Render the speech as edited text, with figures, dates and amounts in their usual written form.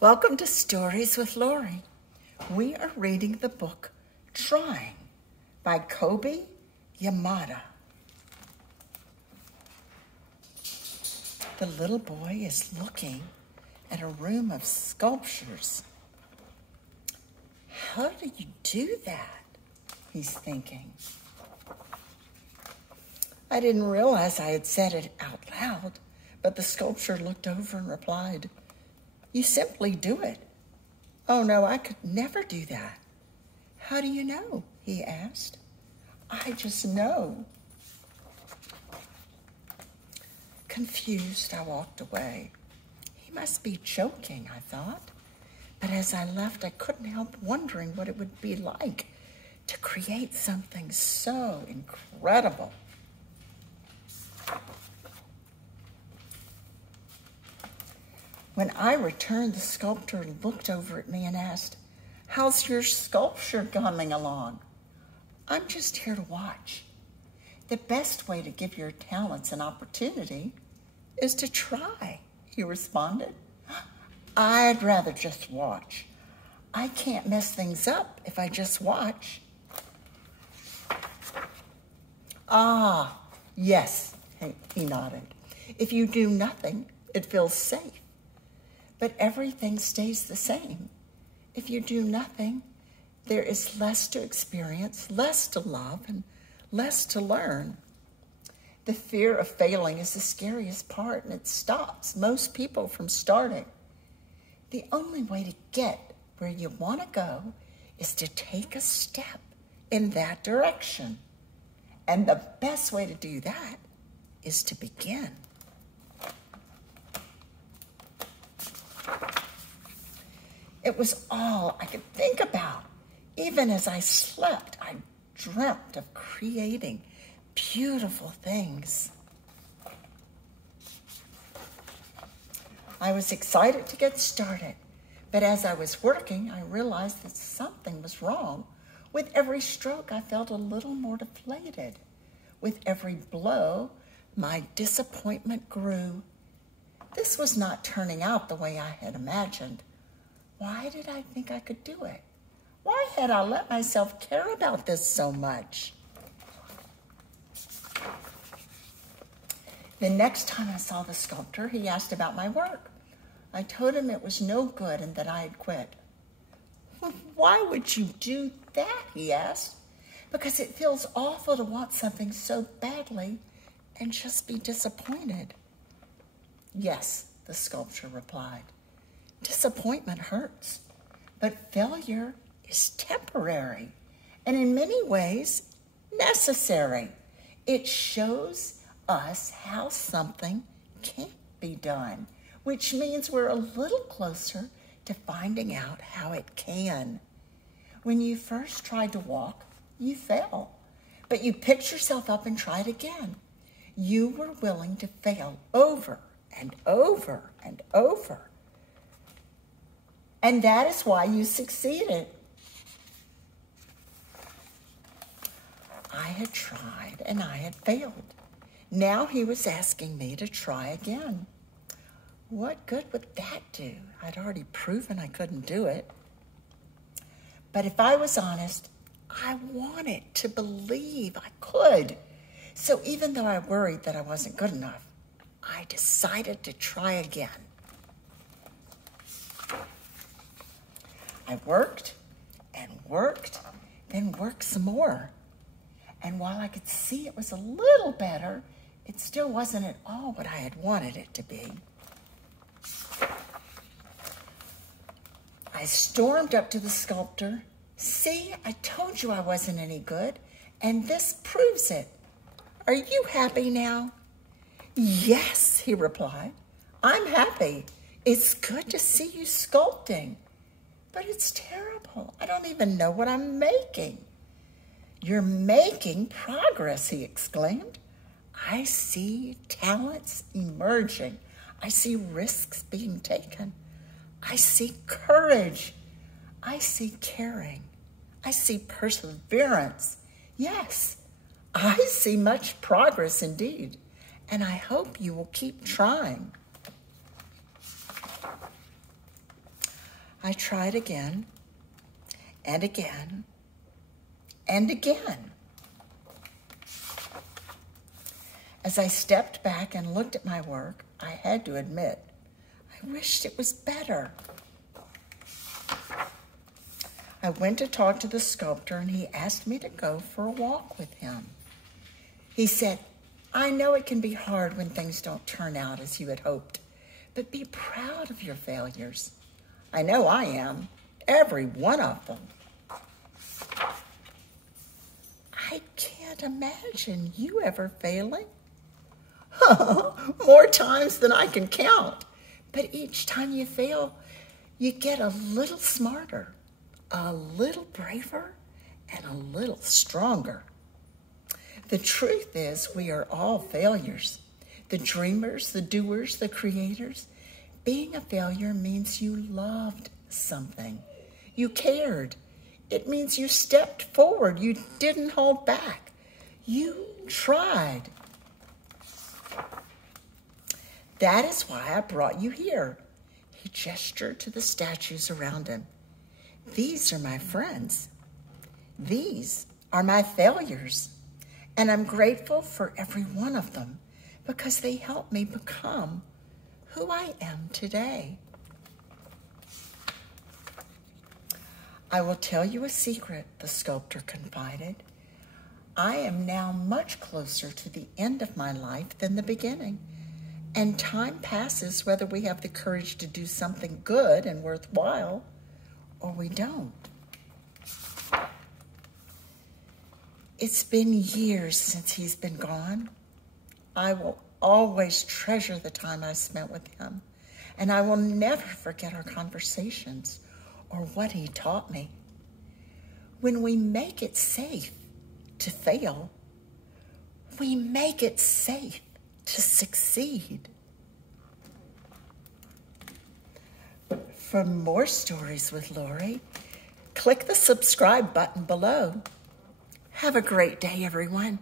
Welcome to Stories with Lori. We are reading the book Trying by Kobi, Yamada. The little boy is looking at a room of sculptures. How do you do that? He's thinking. I didn't realize I had said it out loud, but the sculpture looked over and replied, "You simply do it." "Oh no, I could never do that." "How do you know?" he asked. "I just know." Confused, I walked away. He must be joking, I thought. But as I left, I couldn't help wondering what it would be like to create something so incredible. When I returned, the sculptor looked over at me and asked, "How's your sculpture coming along?" "I'm just here to watch. The best way to give your talents an opportunity is to try," he responded. "I'd rather just watch. I can't mess things up if I just watch." "Ah, yes," he nodded. "If you do nothing, it feels safe. But everything stays the same. If you do nothing, there is less to experience, less to love, and less to learn. The fear of failing is the scariest part, and it stops most people from starting. The only way to get where you want to go is to take a step in that direction. And the best way to do that is to begin." It was all I could think about. Even as I slept, I dreamt of creating beautiful things. I was excited to get started, but as I was working, I realized that something was wrong. With every stroke, I felt a little more deflated. With every blow, my disappointment grew. This was not turning out the way I had imagined. Why did I think I could do it? Why had I let myself care about this so much? The next time I saw the sculptor, he asked about my work. I told him it was no good and that I had quit. "Why would you do that?" he asked. "Because it feels awful to want something so badly and just be disappointed." "Yes," the sculptor replied. "Disappointment hurts, but failure is temporary and in many ways necessary. It shows us how something can't be done, which means we're a little closer to finding out how it can. When you first tried to walk, you fell, but you picked yourself up and tried again. You were willing to fail over and over and over. And that is why you succeeded." I had tried and I had failed. Now he was asking me to try again. What good would that do? I'd already proven I couldn't do it. But if I was honest, I wanted to believe I could. So even though I worried that I wasn't good enough, I decided to try again. I worked and worked, then worked some more. And while I could see it was a little better, it still wasn't at all what I had wanted it to be. I stormed up to the sculptor. "See, I told you I wasn't any good, and this proves it. Are you happy now?" "Yes," he replied. "I'm happy. It's good to see you sculpting. But it's terrible. I don't even know what I'm making." "You're making progress," he exclaimed. "I see talents emerging. I see risks being taken. I see courage. I see caring. I see perseverance. Yes, I see much progress indeed, and I hope you will keep trying." I tried again and again and again. As I stepped back and looked at my work, I had to admit, I wished it was better. I went to talk to the sculptor and he asked me to go for a walk with him. He said, I know it can be hard when things don't turn out as you had hoped, but be proud of your failures. I know I am, every one of them. I can't imagine you ever failing. More times than I can count. But each time you fail, you get a little smarter, a little braver, and a little stronger. The truth is, we are all failures. The dreamers, the doers, the creators. Being a failure means you loved something. You cared. It means you stepped forward. You didn't hold back. You tried. That is why I brought you here. He gestured to the statues around him. These are my friends. These are my failures. And I'm grateful for every one of them because they helped me become who I am today. I will tell you a secret, the sculptor confided. I am now much closer to the end of my life than the beginning. And time passes whether we have the courage to do something good and worthwhile or we don't. It's been years since he's been gone. I will always treasure the time I spent with him, and I will never forget our conversations or what he taught me. When we make it safe to fail, we make it safe to succeed. For more stories with Lori, click the subscribe button below. Have a great day, everyone.